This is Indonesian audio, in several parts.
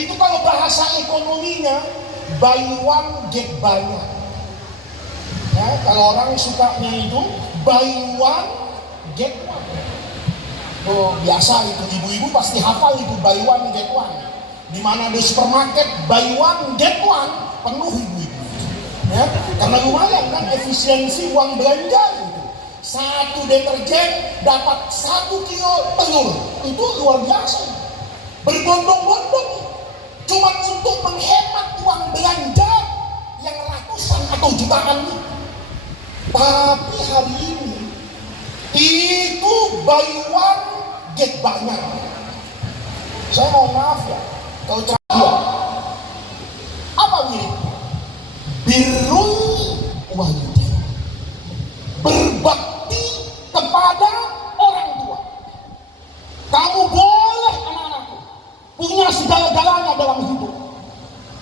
Itu kalau bahasa ekonominya buy one get banyak. Ya, kalau orang sukanya itu buy one get one. Tuh biasa itu ibu-ibu pasti hafal itu buy one get one. Di mana ada supermarket buy one get one penuh ibu-ibu. Ya, karena lumayan kan efisiensi uang belanja itu. Satu deterjen dapat 1 kilo telur, itu luar biasa. Berbondong-bondong cuma untuk menghemat uang belanja yang ratusan atau jutaan itu. Tapi hari ini itu buy one get banyak. Saya mohon maaf ya, kalau terakhir apa miripnya? Birrul walidain, berbakti kepada orang tua. Kamu boleh anak-anakku punya segala-galanya dalam hidup.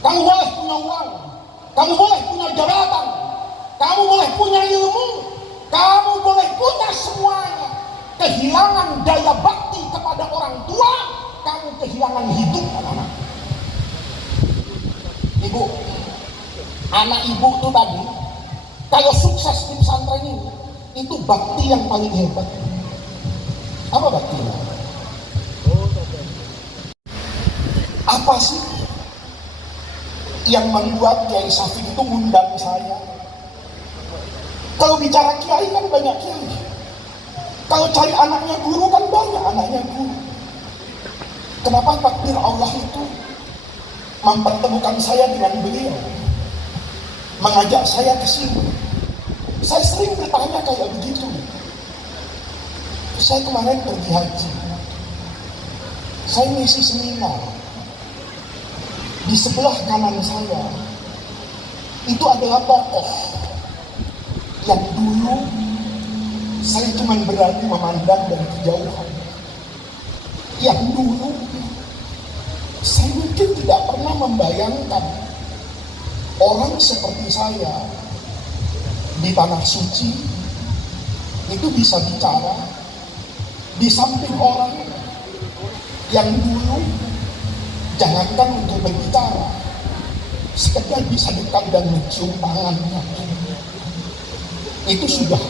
Kamu boleh punya uang, kamu boleh punya jabatan, kamu boleh punya ilmu, kamu boleh punya semuanya. Kehilangan daya bakti kepada orang tua, kamu kehilangan hidup anak-anak. Ibu, anak ibu tuh tadi kalau sukses di pesantren ini, itu bakti yang paling hebat. Apa baktinya? Apa sih yang membuat Kiai Syafiq itu ngundang saya? Kalau bicara kiai kan banyak kiai. Kalau cari anaknya guru kan banyak anaknya guru. Kenapa takdir Allah itu mempertemukan saya dengan beliau, mengajak saya ke sini? Saya sering bertanya kayak begitu. Saya kemarin pergi haji, saya ngisi seminar. Di sebelah kanan saya itu adalah tokoh yang dulu saya cuma berani memandang dari kejauhan. Yang dulu saya mungkin tidak pernah membayangkan orang seperti saya di tanah suci itu bisa bicara di samping orang yang dulu jangankan untuk berbicara, sekedar bisa dekat dan mencium tangannya, itu sudah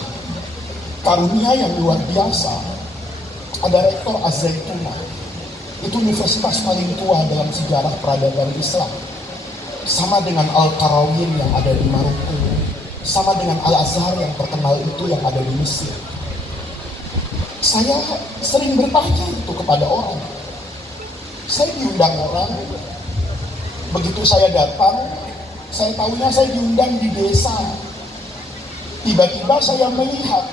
karunia yang luar biasa. Ada rektor Az-Zaituna, itu universitas paling tua dalam sejarah peradaban Islam, sama dengan Al-Qarawin yang ada di Maroko, sama dengan Al-Azhar yang terkenal itu yang ada di Mesir. Saya sering bertanya itu kepada orang. Saya diundang orang, begitu saya datang, saya tahunya saya diundang di desa. Tiba-tiba saya melihat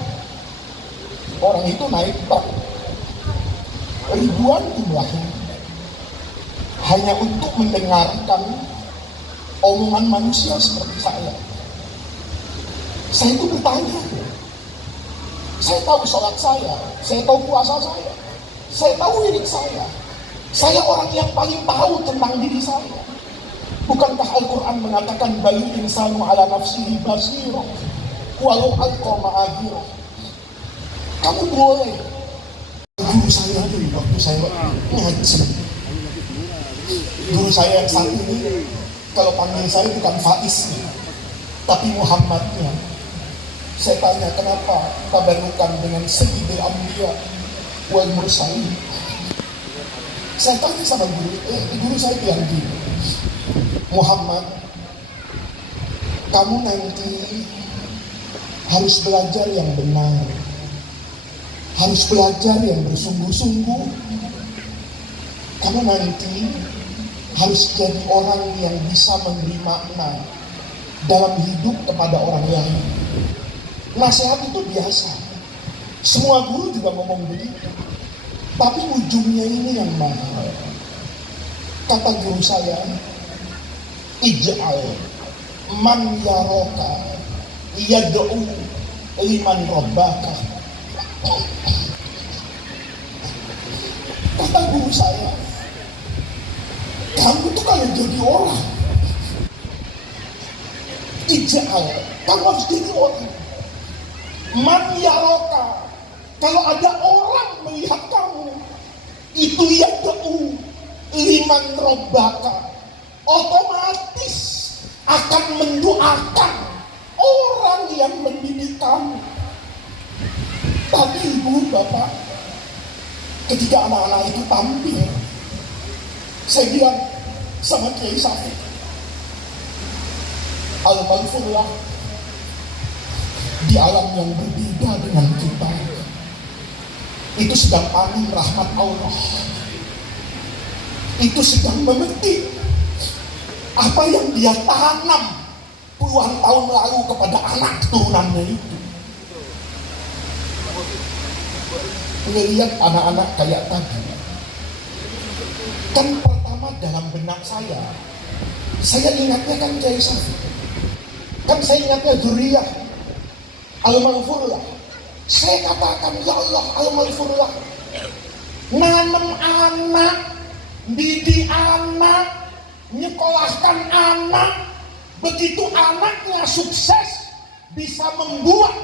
orang itu naik truk, ribuan jumlahnya, hanya untuk mendengarkan omongan manusia seperti saya. Saya itu bertanya, saya tahu sholat saya tahu puasa saya tahu diri saya orang yang paling tahu tentang diri saya. Bukankah Al-Quran mengatakan balil insanu ala nafsihi basirah walau alqa ma'adzirah. Kamu boleh. Guru saya tuh waktu saya ngaji, guru saya yang satu ini kalau panggil saya bukan Faiz tapi Muhammadnya. Saya tanya kenapa tabarukan dengan Sayyidil Anbiya wal Mursalin. Saya tanya sama guru saya bilang gini, Muhammad, kamu nanti harus belajar yang benar, harus belajar yang bersungguh-sungguh. Kamu nanti harus jadi orang yang bisa memberi makna dalam hidup kepada orang lain. Nasihat itu biasa, semua guru juga ngomong begitu. Tapi ujungnya ini yang mahal. Kata guru saya, ij'al man yaraka yad'u liman rabbaka. Kata guru saya, kamu tuh kalau jadi orang, ij'al, kamu harus jadi orang. Man yaraka, kalau ada orang melihat kamu, itu yad'u liman robbaka, otomatis akan mendoakan orang yang mendidik kamu. Tapi ibu, bapak, ketika anak-anak itu tampil, saya bilang sama Kiai Safi, al-maghfurlah, di alam yang berbeda dengan kita, itu sedang panen rahmat Allah. Itu sedang memetik apa yang dia tanam puluhan tahun lalu kepada anak keturunannya itu. Melihat anak-anak kayak tadi, kan pertama dalam benak saya ingatnya kan Kiai Safi, kan saya ingatnya Dzurriyyah al-maghfurlah. Saya katakan, ya Allah al-maghfurlah, nanam anak, didik anak, nyekolahkan anak, begitu anaknya sukses, bisa membuat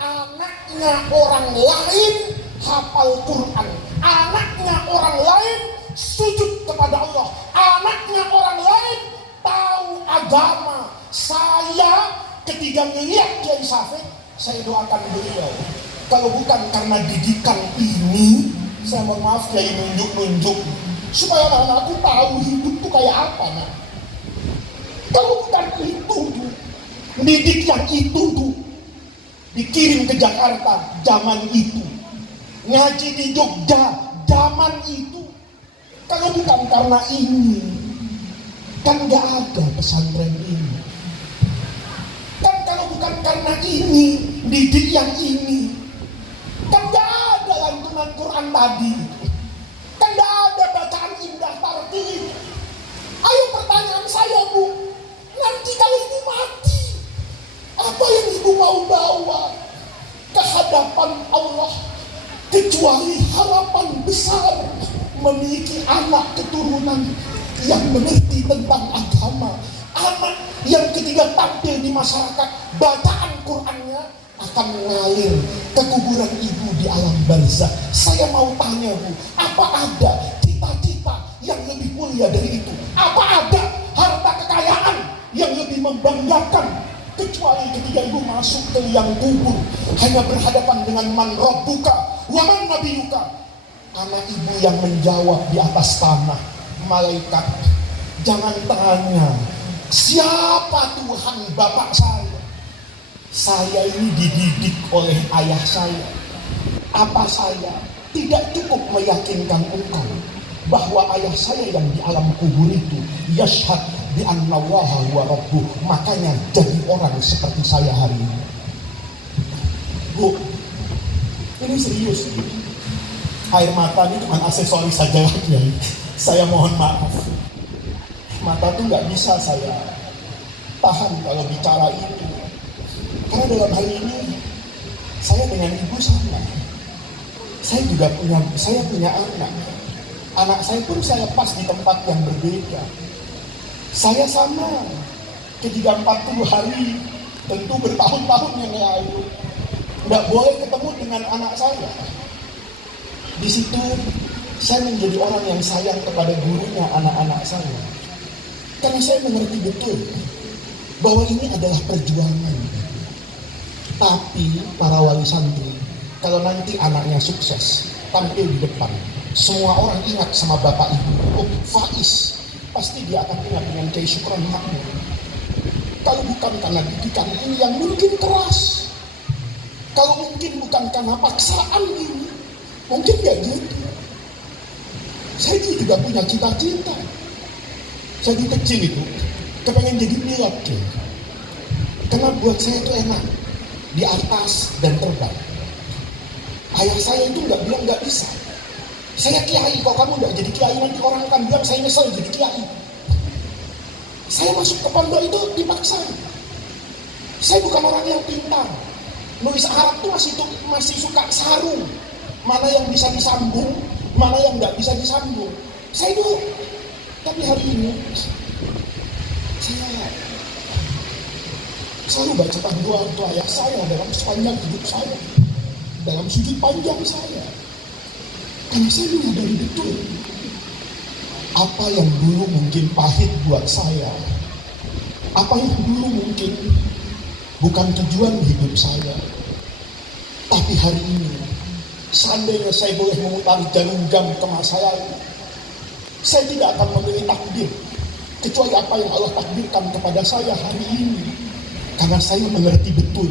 anaknya orang lain hafal Quran, anaknya orang lain sujud kepada Allah, anaknya orang lain tahu agama. Saya ketika melihat Kiai Safi, saya doakan beliau, kalau bukan karena didikan ini, saya mohon maaf Kiai nunjuk-nunjuk, supaya anak-anakku tahu hidup itu kayak apa. Nah, kalau bukan itu tuh, didik yang itu tuh, dikirim ke Jakarta zaman itu, ngaji di Jogja zaman itu, kalau bukan karena ini, kan gak ada pesantren ini. Kan kalau bukan karena ini, didik yang ini, kan gak ada lantunan Quran tadi, kan gak ada bacaan indah tartil. Ayo pertanyaan saya, Bu, nanti kalau ibu mati, apa yang ibu mau bawa ke hadapan Allah kecuali harapan besar memiliki anak keturunan yang mengerti tentang agama, anak yang ketika tampil di masyarakat bacaan Qurannya akan mengalir ke kuburan ibu di alam barzakh. Saya mau tanya, Bu, apa ada cita-cita yang lebih mulia dari itu? Apa ada harta kekayaan yang lebih membanggakan kecuali ketika ibu masuk ke liang kubur hanya berhadapan dengan man rabbuka wa man nabiyuka? Anak ibu yang menjawab di atas tanah, malaikat, jangan tanya siapa Tuhan bapak saya. Saya ini dididik oleh ayah saya. Apa saya tidak cukup meyakinkan engkau bahwa ayah saya yang di alam kubur itu yashhad bi annallaha wa rabbuh, makanya jadi orang seperti saya hari ini. Bu, ini serius. Air mata ini cuma aksesoris saja lagi ya. Saya mohon maaf. Mata tuh nggak bisa saya tahan kalau bicara ini. Karena dalam hal ini saya dengan ibu sama. Saya juga punya anak. Anak saya pun saya pas di tempat yang berbeda. Saya sama ketika 40 hari, tentu bertahun-tahun yang lalu, nggak boleh ketemu dengan anak saya. Di situ saya menjadi orang yang sayang kepada gurunya anak-anak saya. Karena saya mengerti betul bahwa ini adalah perjuangan. Tapi para wali santri, kalau nanti anaknya sukses, tampil di depan, semua orang ingat sama bapak ibu. Oh, Faiz, pasti dia akan ingat dengan Kiai Syukron Makmur. Kalau bukan karena didikan ini yang mungkin keras, kalau mungkin bukan karena paksaan ini, mungkin gak gitu. Saya juga punya cita-cita. Saya di kecil itu kepengen jadi pilot. Karena buat saya itu enak, di atas dan terbang. Ayah saya itu nggak bilang nggak bisa. Saya kiai, kok kamu nggak jadi kiai, nanti orang akan bilang saya nyesel jadi kiai. Saya masuk ke pondok itu dipaksa. Saya bukan orang yang pintar. Nulis Arab tuh masih suka sarung. Mana yang bisa disambung, mana yang nggak bisa disambung. Saya dulu. Tapi hari ini saya selalu baca doa ayah saya dalam sepanjang hidup saya, dalam sujud panjang saya. Karena saya menyadari betul apa yang dulu mungkin pahit buat saya, apa yang dulu mungkin bukan tujuan hidup saya, tapi hari ini seandainya saya boleh memutar jarum jam ke masa lalu, saya tidak akan memilih takdir kecuali apa yang Allah takdirkan kepada saya hari ini. Karena saya mengerti betul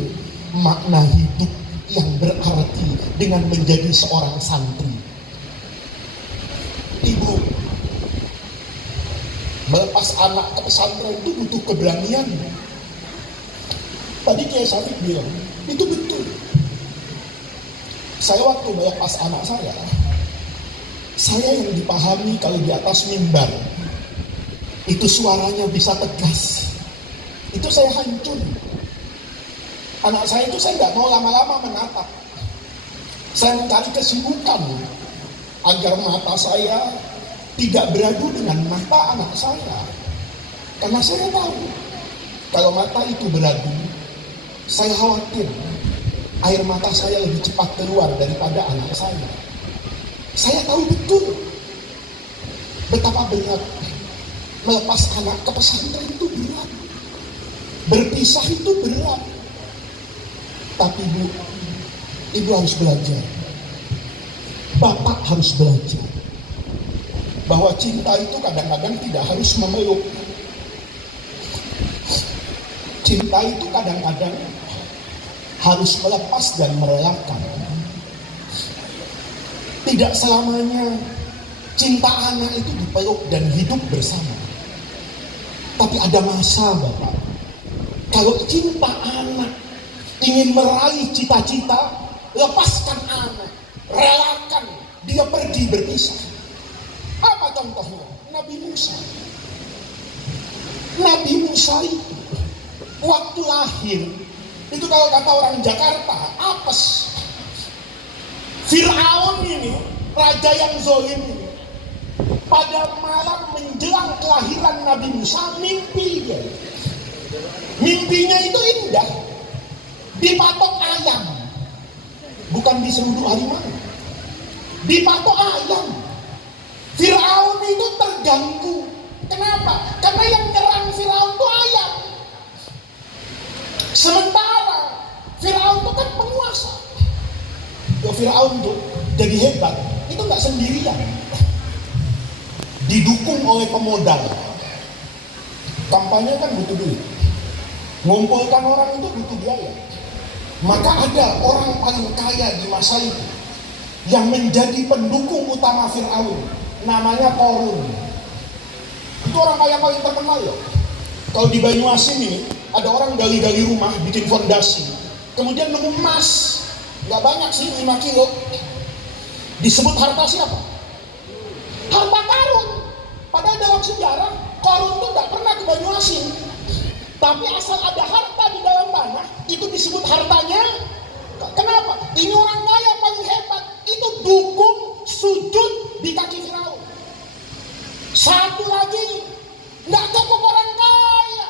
makna hidup yang berarti dengan menjadi seorang santri. Ibu, melepas anak ke pesantren itu butuh keberanian. Tadi Kiai Syafiq bilang, itu betul. Saya waktu melepas anak saya yang dipahami kalau di atas mimbar itu suaranya bisa tegas, itu saya hancur. Anak saya itu saya nggak mau lama-lama menatap. Saya mencari kesibukan agar mata saya tidak beradu dengan mata anak saya. Karena saya tahu kalau mata itu beradu, saya khawatir air mata saya lebih cepat keluar daripada anak saya. Saya tahu betul betapa berat melepas anak ke pesantren itu berat. Berpisah itu berat. Tapi ibu harus belajar. Bapak harus belajar bahwa cinta itu kadang-kadang tidak harus memeluk. Cinta itu kadang-kadang harus melepas dan merelakan. Tidak selamanya cinta anak itu dipeluk dan hidup bersama. Tapi ada masa, Bapak, kalau cinta anak ingin meraih cita-cita, lepaskan anak, relakan dia pergi berpisah. Apa contohnya? Nabi Musa. Nabi Musa itu waktu lahir itu kalau kata orang Jakarta, apes. Fir'aun ini, raja yang zalim ini, pada malam menjelang kelahiran Nabi Musa, mimpi dia. Mimpinya itu indah. Dipatok ayam, bukan diseruduk harimau. Dipatok ayam. Fir'aun itu terganggu. Kenapa? Karena yang nyerang Fir'aun itu ayam. Sementara Fir'aun itu kan penguasa. Fir'aun itu jadi hebat, itu nggak sendirian, didukung oleh pemodal. Kampanye kan butuh duit, ngumpulkan orang itu butuh biaya. Maka ada orang paling kaya di masa itu yang menjadi pendukung utama Fir'aun, namanya Korun. Itu orang kaya paling terkenal loh. Kalau di Banyuasin ini ada orang gali-gali rumah bikin fondasi, kemudian nemu emas. Gak banyak sih, 5 kilo. Disebut harta siapa? Harta Karun. Padahal dalam sejarah Korun itu gak pernah ke Banyuasin. Tapi asal ada harta di dalam tanah, itu disebut hartanya. Kenapa? Ini orang kaya paling hebat. Itu dukung sujud di kaki Firaun. Satu lagi, gak cukup orang kaya,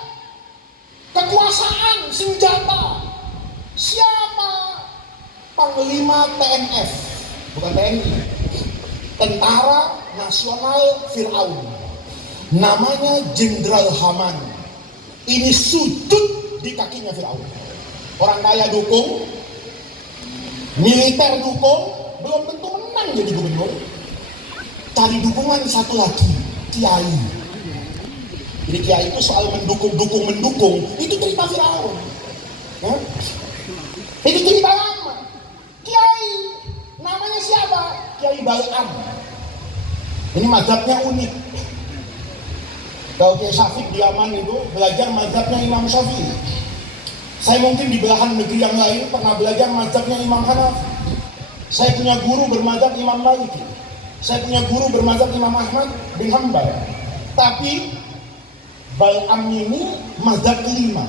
kekuasaan, senjata. Siapa? Panglima TNF, bukan TNI, Tentara Nasional Fir'aun, namanya Jenderal Haman. Ini sujud di kakinya Fir'aun. Orang kaya dukung, militer dukung, belum tentu menang jadi gubernur. Cari dukungan satu lagi, kiai. Jadi kiai itu soal mendukung, itu cerita Fir'aun. Itu cerita lama. Kiai, namanya siapa? Kiai Bal'am. Ini mazhabnya unik. Kalau Kiai Syafiq di Yaman itu belajar mazhabnya Imam Syafi'i. Saya mungkin di belahan negeri yang lain pernah belajar mazhabnya Imam Hanafi. Saya punya guru bermazhab Imam Maliki. Saya punya guru bermazhab Imam Ahmad bin Hanbal. Tapi Bal'am ini mazhab kelima.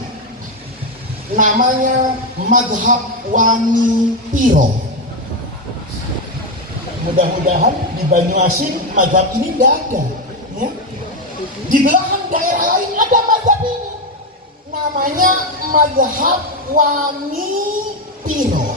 Namanya Madhab Wani Piro. Mudah-mudahan di Banyuasin mazhab ini tidak ada, ya. Di belahan daerah lain ada mazhab ini, namanya Madhab Wani Piro.